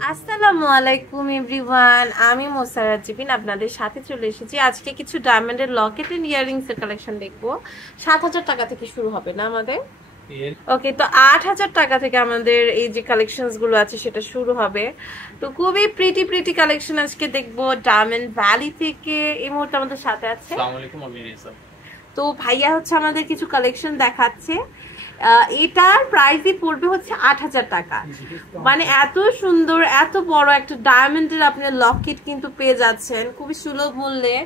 আসসালামু আলাইকুম এভরিওয়ান, আমি মুসারাত জিবিন আপনাদের সাথে চলে এসেছি। আজকে কিছু ডায়মন্ডের লকেট এন্ড ইয়াররিংস এর কালেকশন দেখবো। 7,000 টাকা থেকে শুরু হবে না আমাদের? ওকে, তো 8,000 টাকা থেকে আমাদের এই যে কালেকশনস গুলো আছে সেটা শুরু হবে। তো খুবই প্রিটি প্রিটি কালেকশন আজকে দেখবো ডায়মন্ড ভ্যালি থেকে। এই মুহূর্তে আমাদের সাথে আছে, আসসালামু আলাইকুম, আমি রিসা। তো ভাইয়া হচ্ছে আমাদের কিছু কালেকশন দেখাচ্ছে। এটার প্রাইসই পড়বে হচ্ছে 8,000 টাকা। মানে এত সুন্দর এত বড় একটা ডায়মন্ডের আপনি লকেট কিন্তু পেয়ে যাচ্ছেন খুবই সুলভ মূল্যে।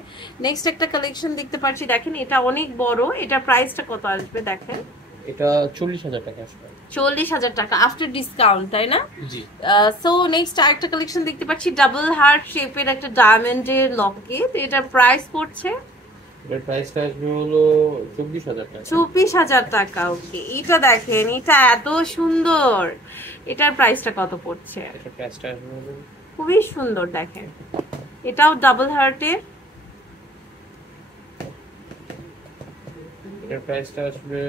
নেক্সট একটা কালেকশন দেখতে পাচ্ছি, দেখেন এটা অনেক বড়। এটা প্রাইসটা কত আসবে দেখেন? এটা 40,000 টাকা আসবে। 40,000 টাকা আফটার ডিসকাউন্ট, তাই না? জি। সো নেক্সট আরেকটা কালেকশন দেখতে পাচ্ছি, ডাবল হার্ট শেপের একটা ডায়মন্ডের লকেট। এটার প্রাইস পড়ছে, এর প্রাইসটা আসবে হলো 24,000 টাকা। 24,000 টাকা। ওকে, এটা দেখেন এটা এত সুন্দর। এটার প্রাইসটা কত পড়ছে? এটার প্রাইসটা আসবে হলো খুবই সুন্দর, দেখেন এটাও ডাবল হার্টের। এটার প্রাইসটা আসবে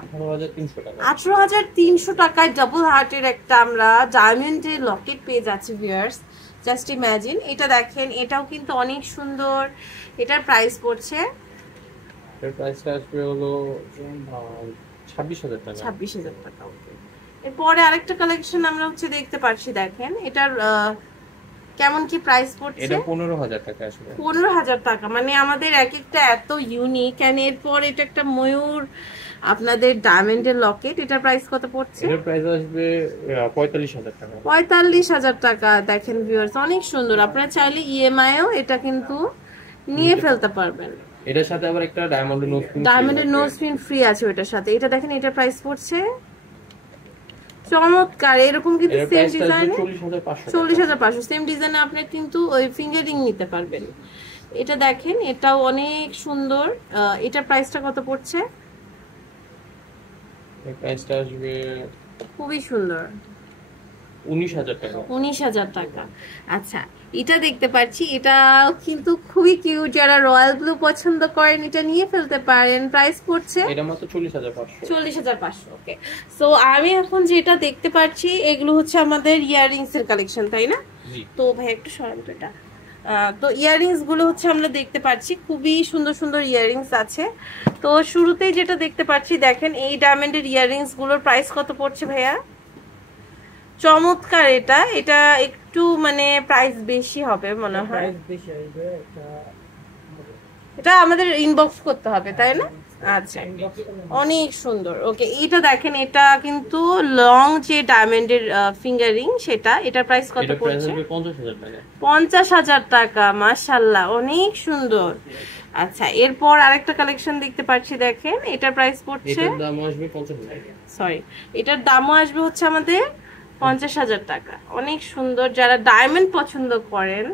18,300 টাকা। 18,300 টাকায় ডাবল হার্টের একটা আমরা ডায়মন্ডের লকেট পেয়ে যাচ্ছি ভিউয়ার্স। Just imagine. এটা দেখেন এটাও কিন্তু অনেক সুন্দর। এটার প্রাইস পড়ছে, এর প্রাইসটা আসবে হলো 26,000 টাকা। 26,000 টাকা। ওকে, এরপরে আরেকটা কালেকশন আমরা হচ্ছে দেখতে পাচ্ছি, দেখেন এটার কেমন কি প্রাইস পড়ছে? এটা 15,000 টাকা আসবে। 15,000 টাকা। মানে আমাদের এক একটা এত ইউনিক। এন্ড এরপর এটা একটা ময়ূর আপনাদের ডায়মন্ডের লকেট। এটার প্রাইস কত পড়ছে? এটার প্রাইস আসবে 45,000 টাকা। 45,000 টাকা। দেখেন ভিউয়ার্স অনেক সুন্দর। আপনারা চাইলে ইএমআইও এটা কিন্তু নিয়ে ফেলতে পারবেন। এটার সাথে আবার একটা ডায়মন্ডের নোজ পিন ফ্রি আছে ওটার সাথে। এটা দেখেন এটার প্রাইস পড়ছে চমৎকার। এরকম কিন্তু সেম ডিজাইনে 40,500। সেম ডিজাইনে আপনি কিন্তু ওই ফিঙ্গারিং নিতে পারবেন। এটা দেখেন এটাও অনেক সুন্দর। এটার প্রাইসটা কত পড়ছে? এর প্রাইসটা আসবে খুবই সুন্দর, 19,000 টাকা। 19,000 টাকা। আচ্ছা, এটা দেখতে পাচ্ছি, এটা কিন্তু খুবই কিউট। যারা রয়্যাল ব্লু পছন্দ করেন এটা নিয়ে ফেলতে পারেন। প্রাইস পড়ছে এটা মাত্র 40,500। 40,500। ওকে, সো আমি এখন যেটা দেখতে পাচ্ছি এগুলো হচ্ছে আমাদের ইয়াররিংস এর কালেকশন, তাই না? তো ভাই একটু সরান তো এটা। তো ইয়াররিংস গুলো হচ্ছে আমরা দেখতে পাচ্ছি, খুবই সুন্দর সুন্দর ইয়াররিংস আছে। তো শুরুতেই যেটা দেখতে পাচ্ছি, দেখেন এই ডায়মন্ডের ইয়াররিংস গুলোর প্রাইস কত পড়ছে ভাইয়া? চমৎকার। এটা এটা একটু মানে প্রাইস বেশি হবে মনে হয়। এটা আমাদের ইনবক্স করতে হবে, তাই না? আচ্ছা, অনেক সুন্দর। ওকে, এটা দেখেন এটা কিন্তু লং যে ডায়মন্ডের ফিঙ্গারিং সেটা। এটার প্রাইস কত পড়ছে? 50,000 টাকা। 50,000 টাকা। মাশাআল্লাহ, অনেক সুন্দর। আচ্ছা, এরপর আরেকটা কালেকশন দেখতে পাচ্ছি, দেখেন এটার প্রাইস পড়ছে, এটার দাম আসবে 50,000 টাকা। সরি, এটার দামও আসবে হচ্ছে আমাদের 50,000 টাকা। অনেক সুন্দর। যারা ডায়মন্ড পছন্দ করেন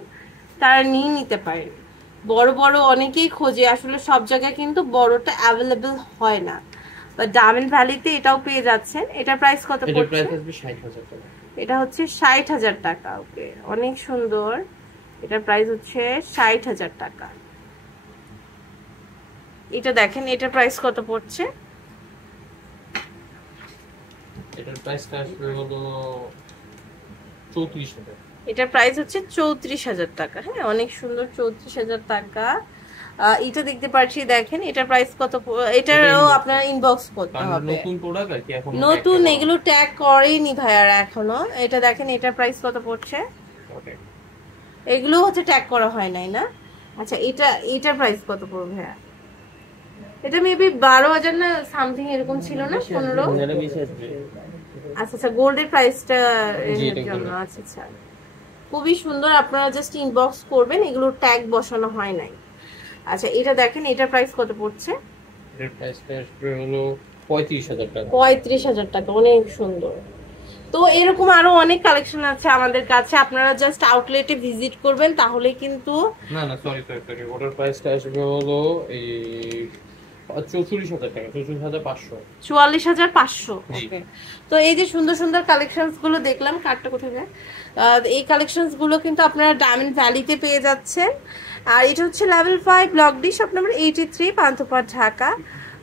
তারা নিয়ে নিতে পারেন। বড় বড় অনেকেই খোঁজে, আসলে সব জায়গায় কিন্তু বড়টা অ্যাভেলেবল হয় না। বা ডায়মন্ড ভ্যালিতে এটাও পেয়ে যাচ্ছেন। এটার প্রাইস কত পড়ছে? এটার প্রাইস আসবে 60,000 টাকা। এটা হচ্ছে 60,000 টাকা। ওকে, অনেক সুন্দর। এটার প্রাইস হচ্ছে 60,000 টাকা। এটা দেখেন এটার প্রাইস কত পড়ছে? এটার প্রাইসটা আসবে হলো 34,000। এটার প্রাইস হচ্ছে 34,000 টাকা। হ্যাঁ, অনেক সুন্দর, 34,000 টাকা। এটা দেখতে পাচ্ছি, দেখেন এটার প্রাইস কত? এটারও আপনারা ইনবক্স করতে হবে। নতুন প্রোডাক্ট আর কি, এখন নতুন, এগুলো ট্যাগ করেনি ভাইয়ারা এখনো। এটা দেখেন এটার প্রাইস কত পড়ছে? এগুলো হচ্ছে ট্যাগ করা হয় নাই না? আচ্ছা, এটার প্রাইস কত পড়বে ভাইয়া? এটা মেবি 12,000 না সামথিং এরকম ছিল না? 15? আচ্ছা আচ্ছা, গোল্ডের প্রাইসটা এর জন্য। আচ্ছা আচ্ছা, খুবই সুন্দর। আপনারা জাস্ট ইনবক্স করবেন, এগুলো ট্যাগ বসানো হয় নাই। আচ্ছা, এটা দেখেন এটার প্রাইস কত পড়ছে? এর প্রাইসটা আসবে হলো 35,000 টাকা। 35,000 টাকা। অনেক সুন্দর। তো এরকম আরো অনেক কালেকশন আছে আমাদের কাছে, আপনারা জাস্ট আউটলেটে ভিজিট করবেন তাহলে কিন্তু। না না, সরি, ওটার প্রাইসটা আসবে হলো এই 44,000 টাকা। 44,500। 44,500। ওকে, তো এই যে সুন্দর সুন্দর কালেকশনস গুলো দেখলাম, কার্ডটা কোথায় যায়? এই কালেকশনস গুলো কিন্তু আপনারা ডায়মন্ড ভ্যালিতে পেয়ে যাচ্ছেন। আর এটা হচ্ছে level 5 block D, shop number 83, Panthapath, Dhaka,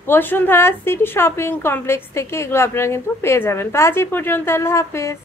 Bashundhara city shopping complex থেকে এগুলো আপনারা কিন্তু পেয়ে যাবেন। তো আজ এই পর্যন্ত, আল্লাহ হাফেজ।